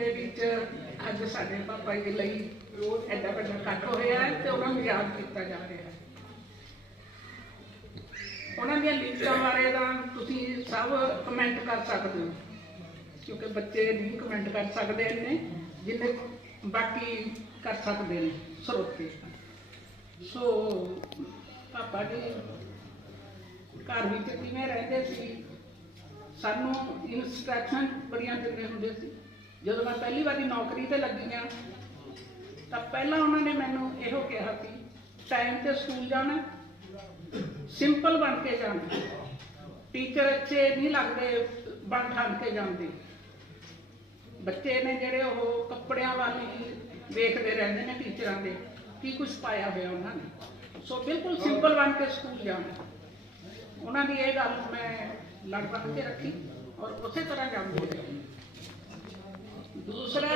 ਦੇ ਵਿੱਚ ਅੱਜ ਸਾਡੇ ਪਾਪਾ ਜੀ ਲਈ ਐਡਾ ਵੱਡਾ ਇਕੱਠ ਹੋਇਆ ਤੇ ਉਹਨਾਂ ਨੂੰ ਯਾਦ ਕੀਤਾ ਜਾ ਰਿਹਾ ਹੈ। ਉਹਨਾਂ ਦੀਆਂ ਲਿਖਤਾਂ ਬਾਰੇ ਤਾਂ ਤੁਸੀਂ ਸਭ ਕਮੈਂਟ ਕਰ ਸਕਦੇ ਹੋ, ਕਿਉਂਕਿ ਬੱਚੇ ਨਹੀਂ ਕਮੈਂਟ ਕਰ ਸਕਦੇ ਇੰਨੇ, ਜਿੰਨੇ ਬਾਕੀ ਕਰ ਸਕਦੇ ਨੇ ਸਰੋਤੇ ਸੋ ਪਾਪਾ ਜੀ, ਘਰ ਵਿੱਚ ਕਿਵੇਂ ਰਹਿੰਦੇ ਸੀ? ਸਾਨੂੰ ਇਨਸਟਰਕਸ਼ਨ ਬੜੀਆਂ ਦਿੰਦੇ ਹੁੰਦੇ ਸੀ। ਜਦੋਂ ਮੈਂ ਪਹਿਲੀ ਵਾਰੀ ਨੌਕਰੀ ਤੇ ਲੱਗੀ ਆ, ਤਾਂ ਪਹਿਲਾਂ ਉਹਨਾਂ ਨੇ ਮੈਨੂੰ ਇਹੋ ਕਿਹਾ ਸੀ ਟਾਈਮ ਤੇ ਸਕੂਲ ਜਾਣਾ ਸਿੰਪਲ ਬਣ ਕੇ ਜਾਣਾ। ਟੀਚਰ ਅੱਛੇ ਨਹੀਂ ਲੱਗਦੇ ਬਣ ਠਣ ਕੇ ਜਾਂਦੇ। ਬੱਚੇ ਨੇ ਜਿਹੜੇ ਉਹ ਕੱਪੜਿਆਂ ਵਾਲੀ ਵੇਖਦੇ ਰਹਿੰਦੇ ਨੇ ਟੀਚਰਾਂ ਦੇ, ਕੀ ਕੁਝ ਪਾਇਆ ਹੋਇਆ ਉਹਨਾਂ ਨੇ। ਸੋ ਬਿਲਕੁਲ ਸਿੰਪਲ ਬਣ ਕੇ ਸਕੂਲ ਜਾਣਾ। ਉਹਨਾਂ ਦੀ ਇਹ ਗੱਲ ਮੈਂ ਲੜ ਬਣ ਕੇ ਰੱਖੀ ਔਰ ਉਸੇ ਤਰ੍ਹਾਂ ਜਾਂਦੇ ਰਹੀ। ਦੂਸਰਾ,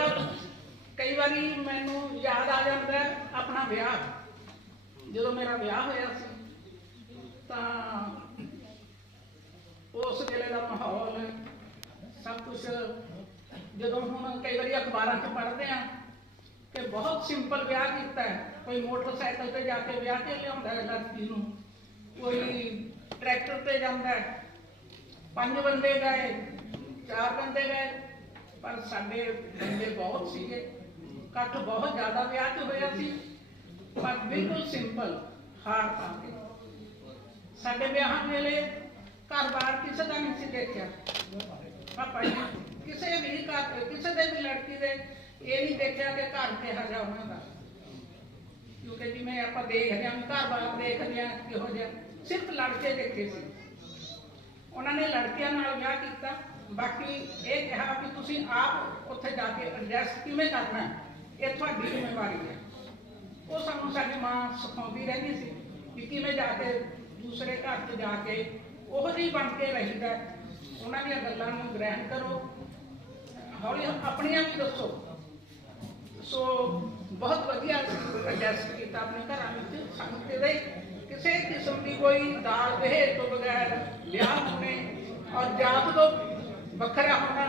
ਕਈ ਵਾਰੀ ਮੈਨੂੰ ਯਾਦ ਆ ਜਾਂਦਾ ਆਪਣਾ ਵਿਆਹ। ਜਦੋਂ ਮੇਰਾ ਵਿਆਹ ਹੋਇਆ ਸੀ, ਤਾਂ ਉਸ ਵੇਲੇ ਦਾ ਮਾਹੌਲ ਸਭ ਕੁਝ ਜਦੋਂ ਹੁਣ ਕਈ ਵਾਰੀ ਅਖਬਾਰਾਂ 'ਚ ਪੜ੍ਹਦੇ ਆ ਕਿ ਬਹੁਤ ਸਿੰਪਲ ਵਿਆਹ ਕੀਤਾ ਹੈ। ਕੋਈ ਮੋਟਰਸਾਈਕਲ ਤੇ ਜਾ ਕੇ ਵਿਆਹ ਕੇ ਲਿਆਉਂਦਾ ਹੈ ਲੜਕੀ ਨੂੰ, ਕੋਈ ਟਰੈਕਟਰ ਤੇ ਜਾਂਦਾ ਹੈ। ਪੰਜ ਬੰਦੇ ਗਏ, ਚਾਰ ਬੰਦੇ ਗਏ ਪਰ ਸਾਡੇ ਬੰਦੇ ਬਹੁਤ ਸੀਗੇ ਇਕੱਠ ਬਹੁਤ ਜ਼ਿਆਦਾ ਵਿਆਹ 'ਚ ਹੋਇਆ ਸੀ ਪਰ ਬਿਲਕੁਲ ਸਿੰਪਲ ਹਾਰ ਪਾ ਕੇ ਸਾਡੇ ਵਿਆਹਾਂ ਵੇਲੇ ਘਰ-ਬਾਰ ਕਿਸੇ ਦਾ ਨਹੀਂ ਸੀ ਦੇਖਿਆ ਪਾਪਾ ਜੀ ਨੇ ਕਿਸੇ ਵੀ ਘਰ ਕਿਸੇ ਦੇ ਵੀ ਲੜਕੀ ਦੇ ਇਹ ਨਹੀਂ ਦੇਖਿਆ ਕਿ ਘਰ ਕਿਹੋ ਜਿਹਾ ਉਹਨਾਂ ਦਾ ਕਿਉਂਕਿ ਜਿਵੇਂ ਆਪਾਂ ਦੇਖਦੇ ਹਾਂ ਘਰ-ਬਾਰ ਦੇਖਦੇ ਹਾਂ ਕਿਹੋ ਜਿਹਾ ਸਿਰਫ ਲੜਕੇ ਦੇਖੇ ਸੀ ਉਹਨਾਂ ਨੇ ਲੜਕਿਆਂ ਨਾਲ ਵਿਆਹ ਕੀਤਾ ਬਾਕੀ ਇਹ ਕਿਹਾ ਕਿ ਤੁਸੀਂ ਆਪ ਉੱਥੇ ਜਾ ਕੇ ਐਡਜਸਟ ਕਿਵੇਂ ਕਰਨਾ ਹੈ, ਇਹ ਤੁਹਾਡੀ ਜ਼ਿੰਮੇਵਾਰੀ ਹੈ। ਉਹ ਸਾਨੂੰ ਸਾਡੀ ਮਾਂ ਸਿਖਾਉਂਦੀ ਰਹਿੰਦੀ ਸੀ ਕਿ ਕਿਵੇਂ ਜਾ ਕੇ ਦੂਸਰੇ ਘਰ 'ਚ ਜਾ ਕੇ ਉਹੋ ਜਿਹੀ ਬਣ ਕੇ ਰਹੀਦਾ ਹੈ। ਉਹਨਾਂ ਦੀਆਂ ਗੱਲਾਂ ਨੂੰ ਗ੍ਰਹਿਣ ਕਰੋ। ਹੌਲੀ ਆਪਣੀਆਂ ਵੀ ਦੱਸੋ। ਸੋ ਬਹੁਤ ਵਧੀਆ ਐਡਜਸਟ ਕੀਤਾ ਆਪਣੇ ਘਰਾਂ ਵਿੱਚ। ਸਾਨੂੰ ਕਿਤੇ ਕਿਸੇ ਕਿਸਮ ਦੀ ਕੋਈ ਦਾਲ ਦਹੇਜ ਤੋਂ ਬਗੈਰ ਵਿਆਹ ਹੋਣੇ ਔਰ ਜਾਤ ਤੋਂ ਵੱਖਰਾ ਹੋਣਾ,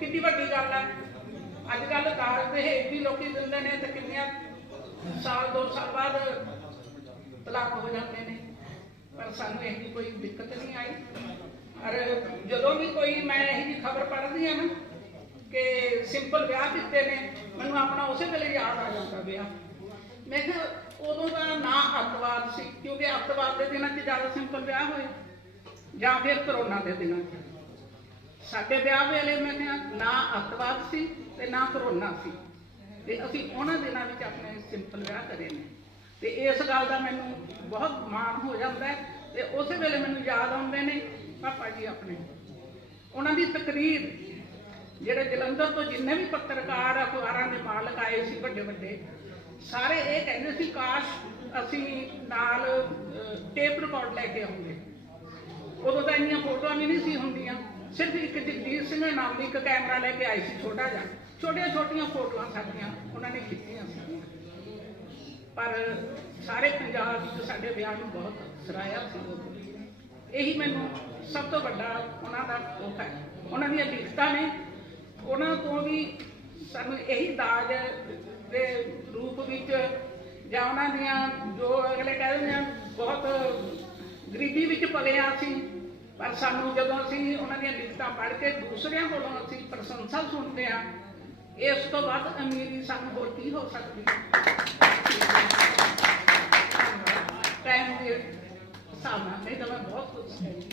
ਕਿੰਨੀ ਵੱਡੀ ਗੱਲ ਹੈ। ਅੱਜ ਕੱਲ ਦਾਲ ਦਹੇਜ ਵੀ ਲੋਕੀ ਦਿੰਦੇ ਨੇ ਤੇ ਕਿੰਨੀਆਂ ਸਾਲ, ਦੋ ਸਾਲ ਬਾਅਦ ਤਲਾਕ ਹੋ ਜਾਂਦੇ ਨੇ। ਪਰ ਸਾਨੂੰ ਇਹ ਕੋਈ ਦਿੱਕਤ ਨਹੀਂ ਆਈ। ਔਰ ਜਦੋਂ ਵੀ ਕੋਈ ਮੈਂ ਇਹ ਜੀ ਖਬਰ ਪੜ੍ਹਦੀ ਆ ਨਾ ਕਿ ਸਿੰਪਲ ਵਿਆਹ ਕੀਤੇ ਨੇ, ਮੈਨੂੰ ਆਪਣਾ ਉਸੇ ਵੇਲੇ ਯਾਦ ਆ ਜਾਂਦਾ ਵਿਆਹ। ਮੈਂ ਕਿਹਾ ਉਦੋਂ ਦਾ ਨਾ ਅੱਤਵਾਦ ਸੀ, ਕਿਉਂਕਿ ਅੱਤਵਾਦ ਦੇ ਦਿਨਾਂ 'ਚ ਜ਼ਿਆਦਾ ਸਿੰਪਲ ਵਿਆਹ ਹੋਏ, ਜਾਂ ਫਿਰ ਕਰੋਨਾ ਦੇ ਦਿਨਾਂ 'ਚ। ਸਾਡੇ ਵਿਆਹ ਵੇਲੇ ਮੈਂ ਕਿਹਾ ਨਾ ਅੱਤਵਾਦ ਸੀ ਤੇ ਨਾ ਕਰੋਨਾ ਸੀ। ਤੇ ਅਸੀਂ ਉਹਨਾਂ ਦਿਨਾਂ ਵਿੱਚ ਆਪਣੇ ਸਿੰਪਲ ਵਿਆਹ ਕਰੇ ਨੇ। ਤੇ ਇਸ ਗੱਲ ਦਾ ਮੈਨੂੰ ਬਹੁਤ ਮਾਣ ਹੋ ਜਾਂਦਾ ਹੈ ਤੇ ਉਸੇ ਵੇਲੇ ਮੈਨੂੰ ਯਾਦ ਆਉਂਦੇ ਨੇ ਪਾਪਾ ਜੀ ਆਪਣੇ। ਉਹਨਾਂ ਦੀ ਤਕਰੀਰ, ਜਿਹੜੇ ਜਲੰਧਰ ਤੋਂ ਜਿੰਨੇ ਵੀ ਪੱਤਰਕਾਰ ਅਖਬਾਰਾਂ ਦੇ ਮਾਲਕ ਆਏ ਸੀ ਵੱਡੇ ਵੱਡੇ, ਸਾਰੇ ਇਹ ਕਹਿੰਦੇ ਸੀ, ਕਾਸ਼ ਅਸੀਂ ਨਾਲ ਟੇਪ ਰਿਕਾਰਡ ਲੈ ਕੇ ਆਉਂਦੇ। ਉਦੋਂ ਤਾਂ ਇੰਨੀਆਂ ਫੋਟੋਆਂ ਵੀ ਨਹੀਂ ਸੀ ਹੁੰਦੀਆਂ। ਸਿਰਫ ਇੱਕ ਜਗਦੀਸ਼ ਸਿੰਘ ਨਾਮ ਦੀ ਇੱਕ ਕੈਮਰਾ ਲੈ ਕੇ ਆਈ ਸੀ, ਛੋਟਾ ਜਿਹਾ। ਛੋਟੀਆਂ ਛੋਟੀਆਂ ਫੋਟੋਆਂ ਸਾਡੀਆਂ, ਉਹਨਾਂ ਨੇ ਖਿੱਚੀਆਂ ਸੀ। ਪਰ ਸਾਰੇ ਪੰਜਾਬ ਵਿੱਚ ਸਾਡੇ ਵਿਆਹ ਨੂੰ ਬਹੁਤ ਸਰਾਇਆ ਸੀ। ਉਦੋਂ। ਇਹੀ ਮੈਨੂੰ ਸਭ ਤੋਂ ਵੱਡਾ ਉਹਨਾਂ ਦਾ ਉਹ ਹੈ। ਉਹਨਾਂ ਦੀਆਂ ਲਿਖਤਾਂ ਨੇ, ਉਹਨਾਂ ਤੋਂ ਵੀ ਸਾਨੂੰ ਇਹੀ ਦਾਜ ਦੇ ਰੂਪ ਵਿੱਚ ਜਾਂ ਉਹਨਾਂ ਦੀਆਂ ਜੋ ਅਗਲੇ ਕਹਿ ਦਿੰਦੇ ਆ, ਬਹੁਤ ਗਰੀਬੀ ਵਿੱਚ ਪਲਿਆ ਸੀ। ਪਰ ਸਾਨੂੰ ਜਦੋਂ ਅਸੀਂ ਉਹਨਾਂ ਦੀਆਂ ਲਿਖਤਾਂ ਪੜ੍ਹ ਕੇ ਦੂਸਰਿਆਂ ਕੋਲੋਂ ਅਸੀਂ ਪ੍ਰਸ਼ੰਸਾ ਸੁਣਦੇ ਹਾਂ, ਇਸ ਤੋਂ ਵੱਧ ਅਮੀਰੀ ਸਾਨੂੰ ਹੋਰ ਕੀ ਹੋ ਸਕਦੀ ਟਾਈਮ ਦੇ ਹਿਸਾਬ ਨਾਲ ਨਹੀਂ ਤਾਂ ਬਹੁਤ ਕੁਝ